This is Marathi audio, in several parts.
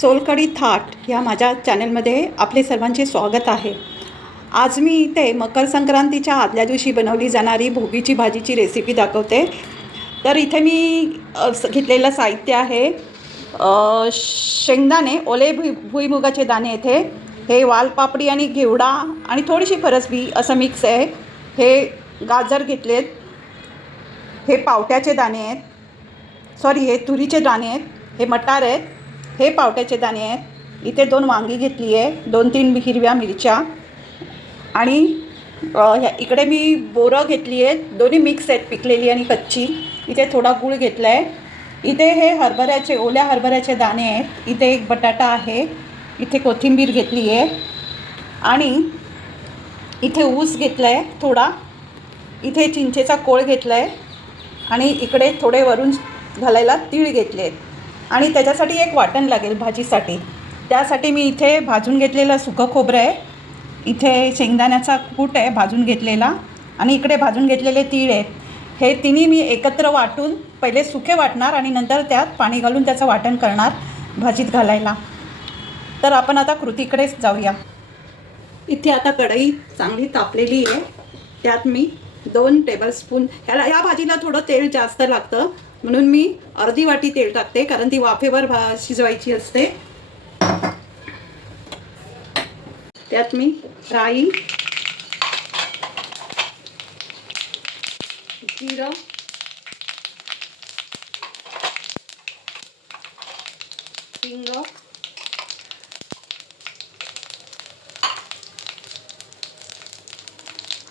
सोलकढी थाट ह्या माझ्या चॅनलमध्ये आपले सर्वांचे स्वागत आहे। आज मी इथे मकर संक्रांतीच्या आदल्या दिवशी बनवली जाणारी भोगीची भाजीची रेसिपी दाखवते। तर इथे मी घेतलेलं साहित्य आहे शेंगदाणे, ओले भुईमुगाचे दाणे, येथे हे वालपापडी आणि घेवडा आणि थोडीशी फरसबी असं मिक्स आहे। हे गाजर घेतलेत, हे पावट्याचे दाणे आहेत, सॉरी हे तुरीचे दाणे आहेत, हे मटार आहेत, हे पावट्याचे दाणे आहेत। इथे 2 वांगी घेतली आहे, 2-3 हिरव्या मिरच्या आणि इकडे मी बोरं घेतली आहेत, दोन्ही मिक्स आहेत, पिकलेली आणि कच्ची। इथे थोडा गूळ घेतला आहे। इथे हे हरभऱ्याचे, ओल्या हरभऱ्याचे दाणे आहेत। इथे एक बटाटा आहे, इथे कोथिंबीर घेतली आहे आणि इथे ऊस घेतला आहे थोडा, इथे चिंचेचा कोळ घेतला आहे आणि इकडे थोडे वरून घालायला तीळ घेतले आहेत आणि त्याच्यासाठी एक वाटण लागेल भाजीसाठी। त्यासाठी मी इथे भाजून घेतलेलं सुकं खोबरं आहे, इथे शेंगदाण्याचा कूट आहे भाजून घेतलेला आणि इकडे भाजून घेतलेले तीळ आहेत। हे तिन्ही मी एकत्र वाटून पहिले सुके वाटणार आणि नंतर त्यात पाणी घालून त्याचं वाटण करणार भाजीत घालायला। तर आपण आता कृतीकडे जाऊया। इथे आता कढई चांगली तापलेली आहे, त्यात मी 2 टेबलस्पून, ह्या भाजीला थोडं तेल जास्त लागतं म्हणून मी अर्धी वाटी तेल टाकते, कारण ती वाफेवर शिजवायची असते। त्यात मी राई, जिरं, हिंग,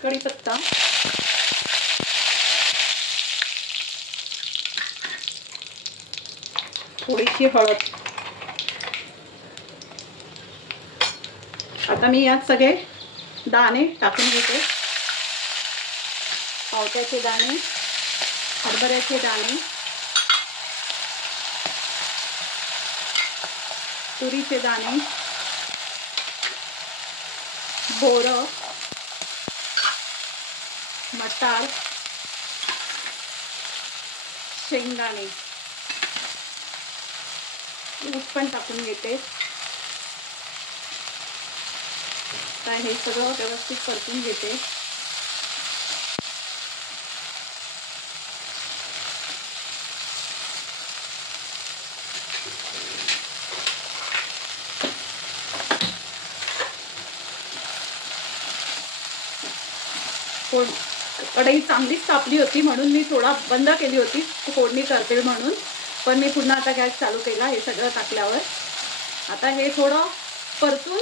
कढीपत्ता, थोडीशी हळद। आता मी यात सगळे दाणे टाकून घेते, पावट्याचे दाणे, हरभऱ्याचे दाणे, तुरीचे दाणे, बोरं, मटार, शेंगदाणे, ऊस पण टाकून घेते। आता हे सगळं व्यवस्थित परतून घेते। कढई चांगलीच तापली होती म्हणून मी थोडा बंद केली होती फोडणी करते म्हणून, पण मी पुन्हा आता गॅस चालू केला हे सगळं टाकल्यावर। आता हे थोडं परतून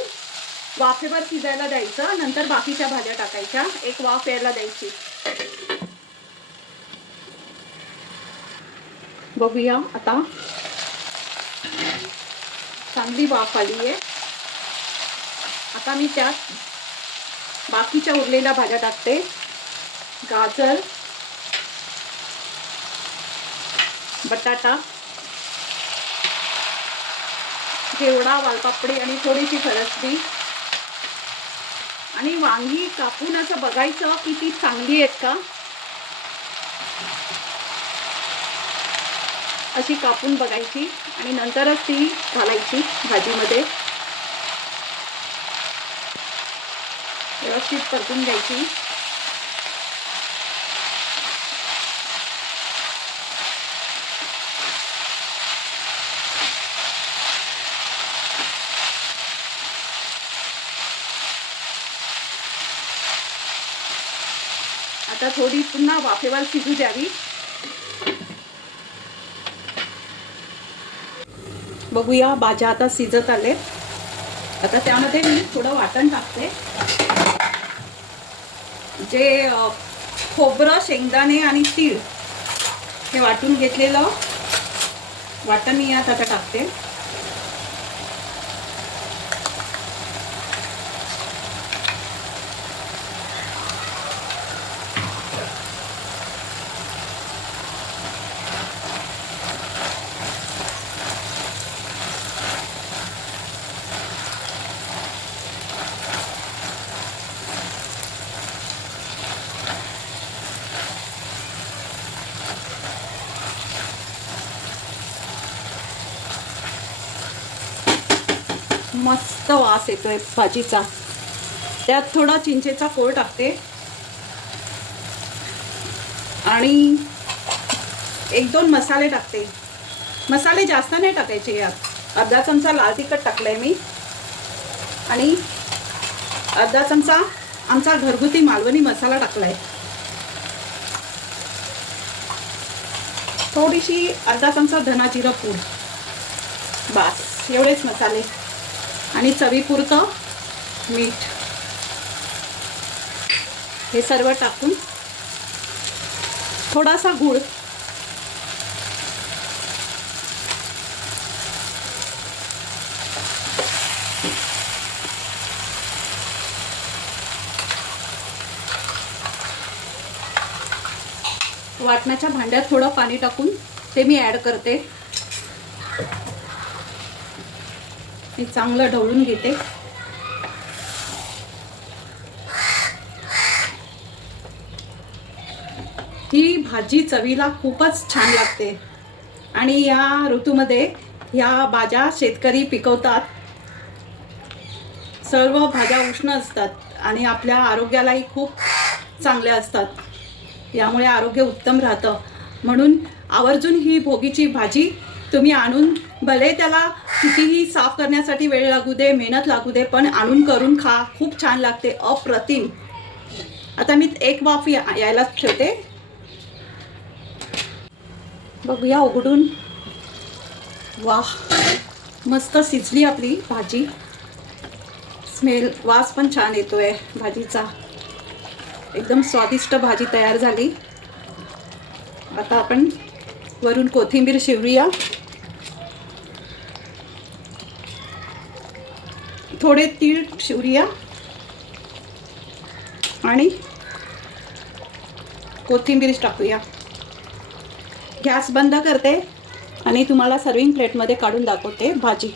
वाफेवर शिजायला द्यायचं, नंतर बाकीच्या भाज्या टाकायच्या, एक वाफ यायला द्यायची। बघूया आता चांगली वाफ आली आहे। आता मी त्यात बाकीच्या उरलेल्या भाज्या टाकते, गाजर, बटाटा, घेवडा, वालपापडी आणि थोडीशी फरसबी आणि वांगी कापून असं बघायचं की ती चांगली आहेत का, अशी कापून बघायची आणि नंतरच ती घालायची भाजीमध्ये। व्यवस्थित परतून घ्यायची। आता थोडी पुन्हा वाफेवर शिजू द्यावी। बघूया भाज्या आता शिजत आले। आता त्यामध्ये मी थोडं वाटण टाकते, जे खोबरं, शेंगदाणे आणि तीळ हे वाटून घेतलेलं वाटण मी यात आता टाकते। मस्त वास येतोय भाजीचा. त्यात थोडा चिंचेचा कोळ टाकते आणि 1-2 मसाले टाकते. मसाले जास्त नाही टाकायचे यात. अर्धा चमचा लाल तिखट टाकलंय मी आणि अर्धा चमचा आमचा घरगुती मालवणी मसाला टाकलाय. थोडीशी अर्धा चमचा धना जिरा पूड. बस एवढेच मसाले आणि चवीपुरतं मीठ. हे सर्व टाकून थोडासा गूळ. वाटण्याच्या भांड्यात थोडं पाणी टाकून ते मी ॲड करते. हे चांगलं ढवळून घेते. ही भाजी चवीला खूपच छान लागते आणि या ऋतूमध्ये ह्या भाज्या शेतकरी पिकवतात. सर्व भाज्या उष्ण असतात आणि आपल्या आरोग्यालाही खूप चांगल्या असतात. यामुळे आरोग्य उत्तम राहतं. म्हणून आवर्जून ही भोगीची भाजी तुम्ही आणून, भले त्याला कितीही साफ करण्यासाठी वेळ लागू दे, मेहनत लागू दे, पण आणून करून खा. खूप छान लागते, अप्रतिम. आता मी एक वाफ यायला ठेवते. बघूया उघडून. वाह, मस्त शिजली आपली भाजी. स्मेल, वास पण छान येतोय भाजीचा. एकदम स्वादिष्ट भाजी तयार झाली. आता आपण वरून कोथिंबीर शिवरूया. थोडे तीळ शिवरूया आणि कोथिंबीर टाकूया. गॅस बंद करते आणि तुम्हाला सर्विंग प्लेटमध्ये काढून दाखवते भाजी.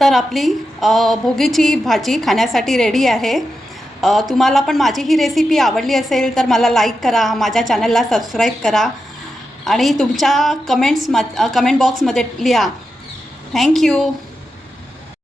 तर आपली भोगीची भाजी खाण्यासाठी रेडी आहे. तुम्हाला पण माझी ही रेसिपी आवडली असेल तर मला लाईक करा, माझ्या चॅनलला सबस्क्राईब करा आणि तुमच्या कमेंट बॉक्समध्ये लिहा. थँक्यू.